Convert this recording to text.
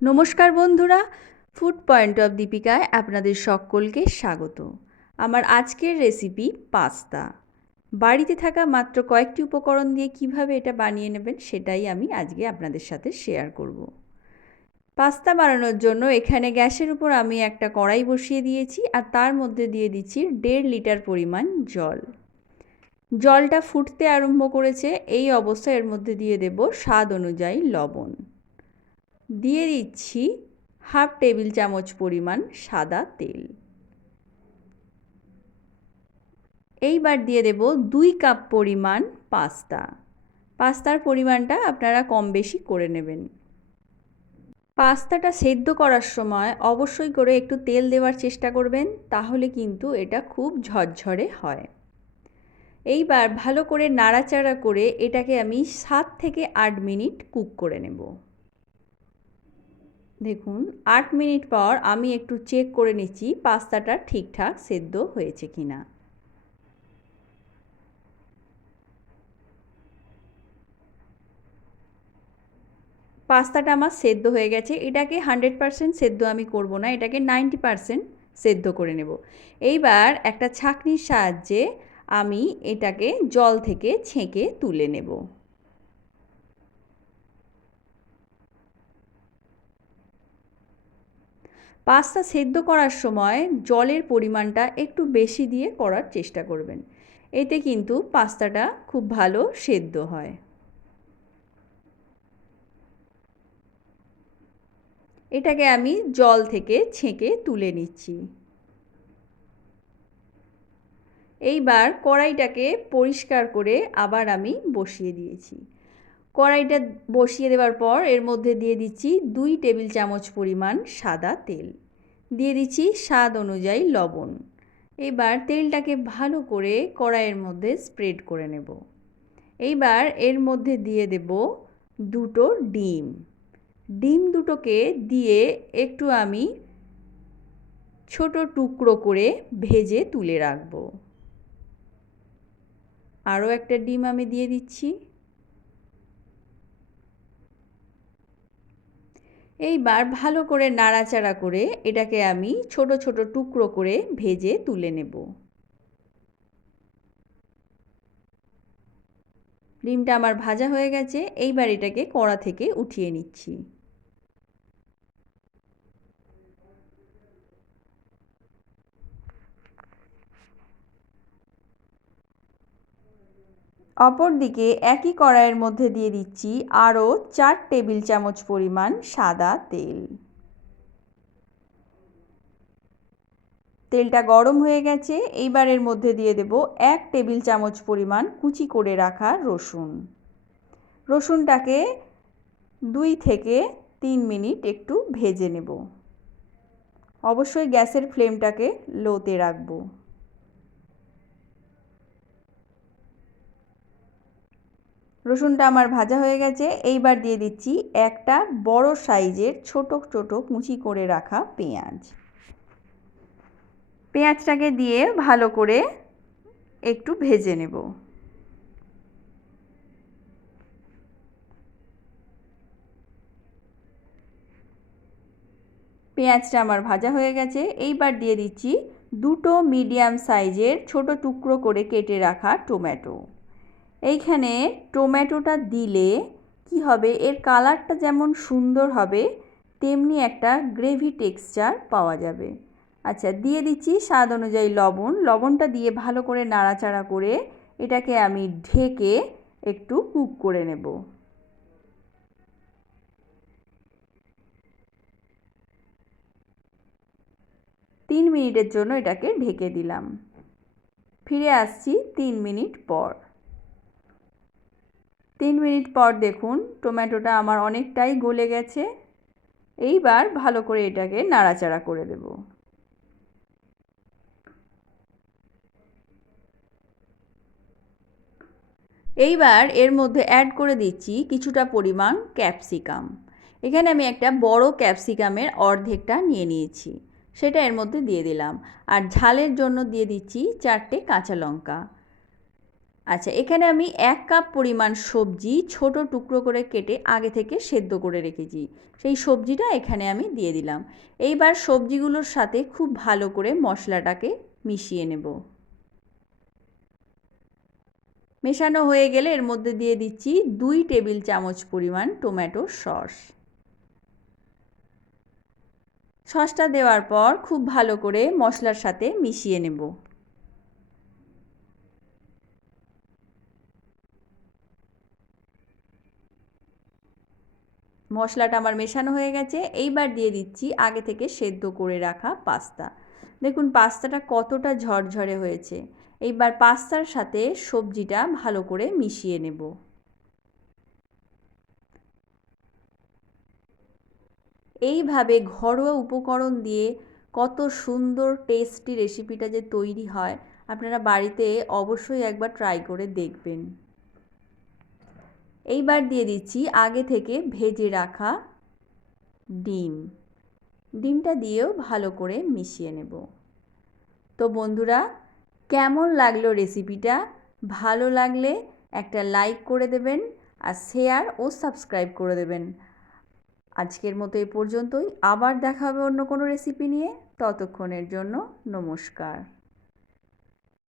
নমস্কার বন্ধুরা, food point of দীপিকায় আপনাদের সকলকে স্বাগত। আমার আজকের রেসিপি পাস্তা। বাড়িতে থাকা মাত্র কয়েকটি উপকরণ দিয়ে কিভাবে এটা বানিয়ে নেবেন সেটাই আমি আজকে আপনাদের সাথে শেয়ার করব। পাস্তা বানানোর জন্য এখানে গ্যাসের উপর আমি একটা কড়াই বসিয়ে দিয়েছি আর তার মধ্যে দিয়ে দিচ্ছি 1.5 লিটার পরিমাণ জল। জলটা ফুটতে আরম্ভ করেছে, এই অবস্থায় এর মধ্যে দিয়ে দেব স্বাদ অনুযায়ী লবণ। দিয়ে দিচ্ছি হাফ টেবিল চামচ পরিমাণ সাদা তেল। এইবার দিয়ে দেব 2 কাপ পরিমাণ পাস্তা। পাস্তার পরিমাণটা আপনারা কম বেশি করে নেবেন। পাস্তাটা সেদ্ধ করার সময় অবশ্যই করে একটু তেল দেওয়ার চেষ্টা করবেন, তাহলে কিন্তু এটা খুব ঝরঝরে হয়। এইবার ভালো করে নাড়াচাড়া করে এটাকে আমি 7 থেকে 8 মিনিট কুক করে নেব। দেখুন 8 মিনিট পর আমি একটু চেক করে নিচ্ছি পাস্তাটা ঠিকঠাক সেদ্ধ হয়েছে কিনা। পাস্তাটা আমার সেদ্ধ হয়ে গেছে। এটাকে 100% সেদ্ধ আমি করব না, এটাকে 90% সেদ্ধ করে নেব। এইবার একটা ছাঁকনির সাহায্যে আমি এটাকে জল থেকে ছেঁকে তুলে নেব। পাস্তা সেদ্ধ করার সময় জলের পরিমাণটা একটু বেশি দিয়ে করার চেষ্টা করবেন, এতে কিন্তু পাস্তাটা খুব ভালো সেদ্ধ হয়। এটাকে আমি জল থেকে ছেঁকে তুলে নিচ্ছি। এইবার কড়াইটাকে পরিষ্কার করে আবার আমি বসিয়ে দিয়েছি। কড়াইটা বসিয়ে দেওয়ার পর এর মধ্যে দিয়ে দিচ্ছি 2 টেবিল চামচ পরিমাণ সাদা তেল। দিয়ে দিচ্ছি স্বাদ অনুযায়ী লবণ। এবার তেলটাকে ভালো করে কড়াইয়ের মধ্যে স্প্রেড করে নেব। এইবার এর মধ্যে দিয়ে দেব 2টো ডিম। ডিম দুটোকে দিয়ে একটু আমি ছোট টুকরো করে ভেজে তুলে রাখব। আরও একটা ডিম আমি দিয়ে দিচ্ছি। এইবার ভালো করে নাড়াচাড়া করে এটাকে আমি ছোট ছোট টুকরো করে ভেজে তুলে নেব। ডিমটা আমার ভাজা হয়ে গেছে, এইবার এটাকে কড়া থেকে উঠিয়ে নিচ্ছি। অপরদিকে একই কড়াইয়ের মধ্যে দিয়ে দিচ্ছি আরও 4 টেবিল চামচ পরিমাণ সাদা তেল। তেলটা গরম হয়ে গেছে, এইবার এর মধ্যে দিয়ে দেব 1 টেবিল চামচ পরিমাণ কুচি করে রাখা রসুন। রসুনটাকে 2 থেকে 3 মিনিট একটু ভেজে নেব। অবশ্যই গ্যাসের ফ্লেমটাকে লোতে রাখব। রসুনটা আমার ভাজা হয়ে গেছে, এইবার দিয়ে দিচ্ছি একটা বড় সাইজের ছোট ছোট কুচি করে রাখা পেঁয়াজ। পেঁয়াজটাকে দিয়ে ভালো করে একটু ভেজে নেব। পেঁয়াজটা আমার ভাজা হয়ে গেছে, এইবার দিয়ে দিচ্ছি 2টো মিডিয়াম সাইজের ছোট টুকরো করে কেটে রাখা টমেটো। এইখানে টমেটোটা দিলে কি হবে, এর কালারটা যেমন সুন্দর হবে তেমনি একটা গ্রেভি টেক্সচার পাওয়া যাবে। আচ্ছা, দিয়ে দিচ্ছি স্বাদ অনুযায়ী লবণ। লবণটা দিয়ে ভালো করে নাড়াচাড়া করে এটাকে আমি ঢেকে একটু কুক করে নেব। 3 মিনিটের জন্য এটাকে ঢেকে দিলাম। ফিরে আসছি 3 মিনিট পর। 3 মিনিট পর দেখুন টমেটোটা আমার অনেকটাই গলে গেছে। এইবার ভালো করে এটাকে নাড়াচাড়া করে দেব। এইবার এর মধ্যে অ্যাড করে দিচ্ছি কিছুটা পরিমাণ ক্যাপসিকাম। এখানে আমি একটা বড় ক্যাপসিকামের অর্ধেকটা নিয়ে নিয়েছি, সেটা এর মধ্যে দিয়ে দিলাম। আর ঝালের জন্য দিয়ে দিচ্ছি 4টে কাঁচা লঙ্কা। আচ্ছা, এখানে আমি 1 কাপ পরিমাণ সবজি ছোট টুকরো করে কেটে আগে থেকে সেদ্ধ করে রেখেছি। সেই সবজিটা এখানে আমি দিয়ে দিলাম। এইবার সবজিগুলোর সাথে খুব ভালো করে মশলাটাকে মিশিয়ে নেব। মেশানো হয়ে গেলে এর মধ্যে দিয়ে দিচ্ছি 2 টেবিল চামচ পরিমাণ টমেটো সস। সসটা দেওয়ার পর খুব ভালো করে মশলার সাথে মিশিয়ে নেব। মশলাটা আমার মেশানো হয়ে গেছে। এইবার দিয়ে দিচ্ছি আগে থেকে সেদ্ধ করে রাখা পাস্তা। দেখুন পাস্তাটা কতটা ঝরঝরে হয়েছে। এইবার পাস্তার সাথে সবজিটা ভালো করে মিশিয়ে নেব। এইভাবে ঘরোয়া উপকরণ দিয়ে কত সুন্দর টেস্টি রেসিপিটা যে তৈরি হয়, আপনারা বাড়িতে অবশ্যই একবার ট্রাই করে দেখবেন। এইবার দিয়ে দিচ্ছি আগে থেকে ভেজে রাখা ডিম। ডিমটা দিয়েও ভালো করে মিশিয়ে নেব। তো বন্ধুরা, কেমন লাগলো রেসিপিটা? ভালো লাগলে একটা লাইক করে দেবেন আর শেয়ার ও সাবস্ক্রাইব করে দেবেন। আজকের মতো এ পর্যন্তই। আবার দেখা হবে অন্য কোনো রেসিপি নিয়ে। ততক্ষণের জন্য নমস্কার।